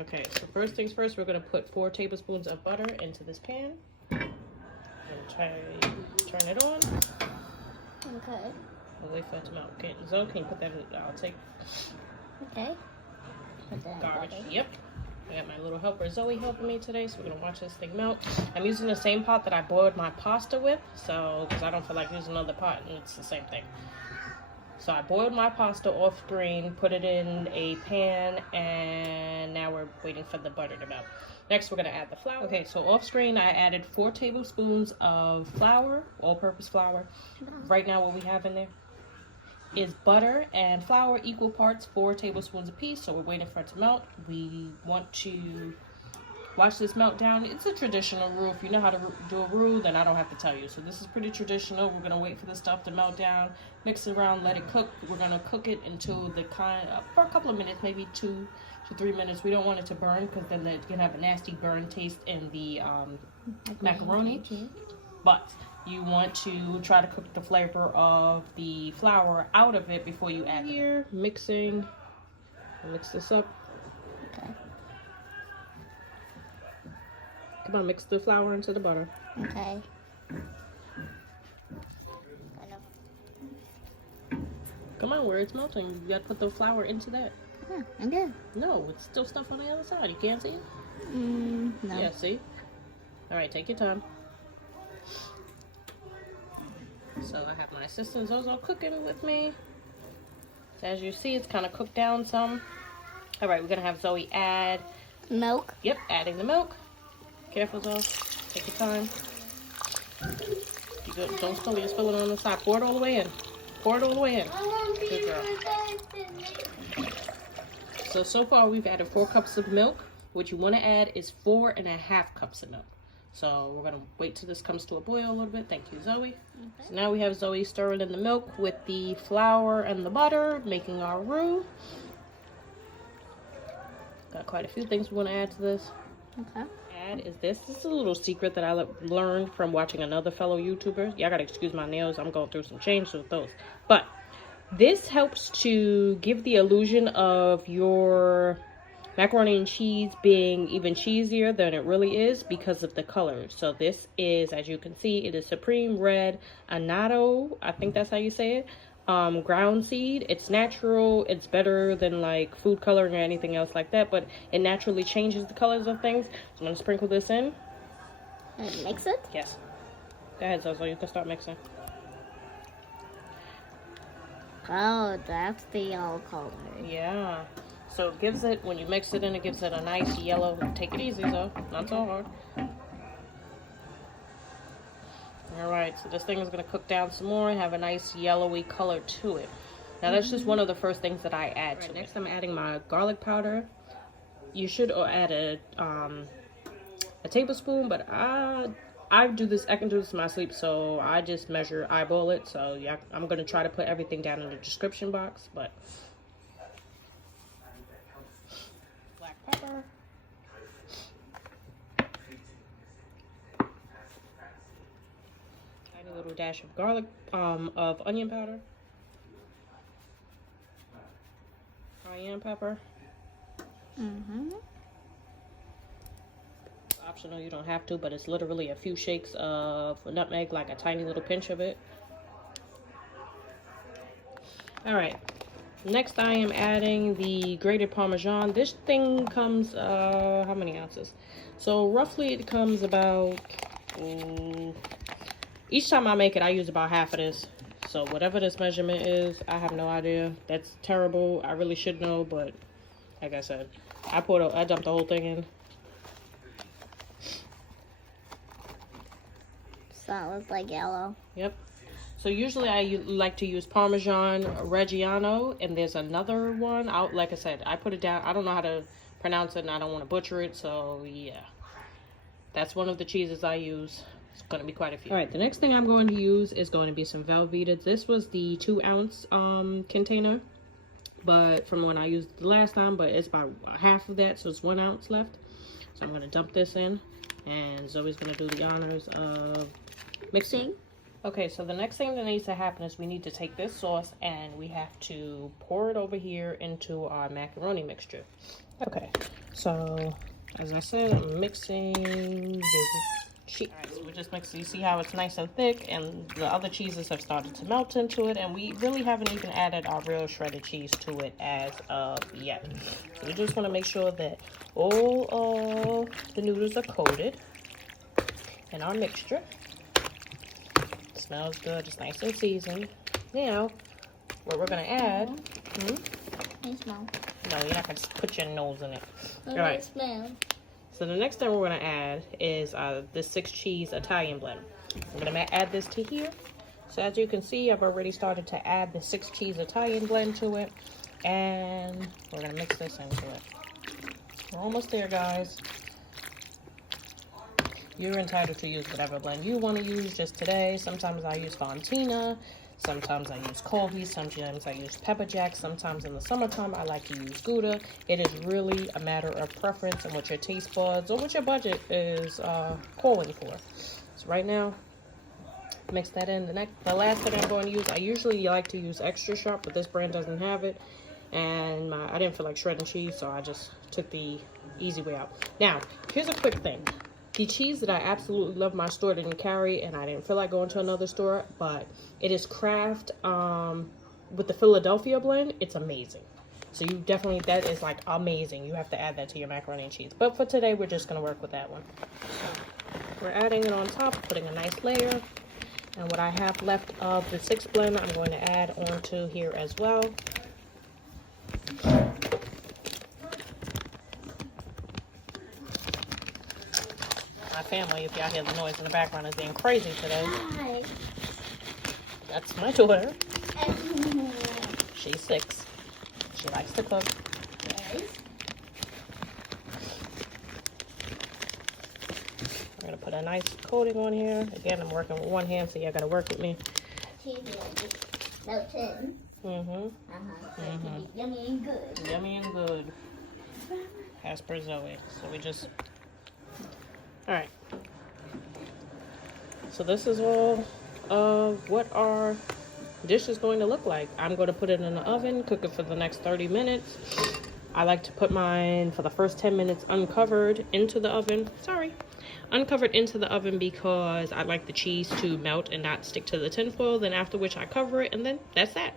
Okay, so first things first, we're gonna put 4 tablespoons of butter into this pan. And turn it on. Okay. We'll wait for it to melt. Okay, Zoe, can you put that in? I'll take. Okay. Put that in Garbage. butter. Yep. I got my little helper Zoe helping me today, so we're gonna watch this thing melt. I'm using the same pot that I boiled my pasta with, so because I don't feel like using another pot, and it's the same thing. So I boiled my pasta off screen, put it in a pan, and now we're waiting for the butter to melt. Next, we're gonna add the flour. Okay, so off screen, I added 4 tablespoons of flour, all-purpose flour. Right now, what we have in there is butter and flour, equal parts, 4 tablespoons apiece. So we're waiting for it to melt. We want to watch this melt down. It's a traditional roux. If you know how to do a roux, then I don't have to tell you. So this is pretty traditional. We're gonna wait for the stuff to melt down, mix it around, let it cook. We're gonna cook it until the for a couple of minutes, maybe 2 to 3 minutes. We don't want it to burn because then it can have a nasty burn taste in the macaroni. But you want to try to cook the flavor of the flour out of it before you add it. Here, mixing. Mix this up. Okay. Come on, mix the flour into the butter. Okay. Come on, where it's melting, you gotta put the flour into that. Yeah, I'm good. No, it's still stuff on the other side. You can't see it? No. Yeah, see? Alright, take your time. So I have my assistant Zozo cooking with me. As you see, it's kind of cooked down some. Alright, we're gonna have Zoe add Milk. Yep, adding the milk. Careful though. Take your time. You don't spill it, you spill it on the side. Pour it all the way in. Pour it all the way in. Good girl. So far we've added 4 cups of milk. What you want to add is 4.5 cups of milk. So we're going to wait till this comes to a boil a little bit. Thank you, Zoe. Okay. So now we have Zoe stirring in the milk with the flour and the butter, making our roux. Got quite a few things we want to add to this. Okay. Add is this. This is a little secret that I learned from watching another fellow YouTuber. Y'all got to excuse my nails. I'm going through some change with those. But this helps to give the illusion of your macaroni and cheese being even cheesier than it really is because of the color. So this is, as you can see, it is supreme red annatto. I think that's how you say it. Ground seed. It's natural. It's better than like food coloring or anything else like that, but it naturally changes the colors of things. So I'm going to sprinkle this in. And mix it? Yes. Go ahead, Zozo. You can start mixing. Oh, that's the yellow color. Yeah. So it gives it, when you mix it in, it gives it a nice yellow. Take it easy, though. Not so hard. Alright, so this thing is going to cook down some more and have a nice yellowy color to it. Now, that's just one of the first things that I add to it. Next, I'm adding my garlic powder. You should add a tablespoon, but I do this, I can do this in my sleep, so I just eyeball it. So, yeah, I'm going to try to put everything down in the description box, but... Black pepper. Tiny little dash of garlic, of onion powder. Cayenne pepper. Optional, you don't have to, but it's literally a few shakes of nutmeg, like a tiny little pinch of it. Alright, next I am adding the grated parmesan. This thing comes, how many ounces? So roughly it comes about, each time I make it, I use about half of this. So whatever this measurement is, I have no idea. That's terrible. I really should know, but like I said, I dumped the whole thing in. So it looks like yellow. Yep. So usually I like to use parmigiano-reggiano, and there's another one. Like I said, I put it down. I don't know how to pronounce it, and I don't want to butcher it. So yeah, that's one of the cheeses I use. It's going to be quite a few. All right, the next thing I'm going to use is going to be some Velvetta. This was the 2-ounce container, but from when I used the last time, but it's about half of that, so it's 1 ounce left. So I'm going to dump this in, and Zoe's going to do the honors of mixing. Okay, so the next thing that needs to happen is we need to take this sauce and we have to pour it over here into our macaroni mixture. Okay, So, as I said, I'm mixing the cheese. All right, so we're just mixing. You see how it's nice and thick, and the other cheeses have started to melt into it, and we really haven't even added our real shredded cheese to it as of yet. So we just want to make sure that all of the noodles are coated in our mixture. It smells good. It's nice and seasoned. Now, what we're going to add... I smell. No, you're not going to put your nose in it. What All right. smell? So the next thing we're going to add is the 6 cheese Italian blend. I'm going to add this to here. So as you can see, I've already started to add the 6 cheese Italian blend to it. And we're going to mix this into it. We're almost there, guys. You're entitled to use whatever blend you want to use just today. Sometimes I use Fontina. Sometimes I use Colby, sometimes I use pepper jack, sometimes in the summertime I like to use Gouda. It is really a matter of preference and what your taste buds or what your budget is calling for. So right now, mix that in. The last thing I'm going to use, I usually like to use extra sharp, but this brand doesn't have it. And I didn't feel like shredding cheese, so I just took the easy way out. Now, here's a quick thing. The cheese that I absolutely love, my store didn't carry, and I didn't feel like going to another store, but it is Kraft with the Philadelphia blend. It's amazing. So you definitely, that is like amazing. You have to add that to your macaroni and cheese. But for today, we're just going to work with that one. So we're adding it on top, putting a nice layer. And what I have left of the 6 blend, I'm going to add onto here as well. My family, if y'all hear the noise in the background, is being crazy today. Hi. That's my daughter. She's 6. She likes to cook. Yes. We're going to put a nice coating on here. Again, I'm working with one hand, so y'all got to work with me. Melted. Yummy and good. Yummy and good. As per Zoe. So we just... Alright. So this is all of what our dish is going to look like. I'm going to put it in the oven, cook it for the next 30 minutes. I like to put mine for the first 10 minutes uncovered into the oven. Uncovered into the oven because I like the cheese to melt and not stick to the tin foil. Then after which I cover it, and then that's that.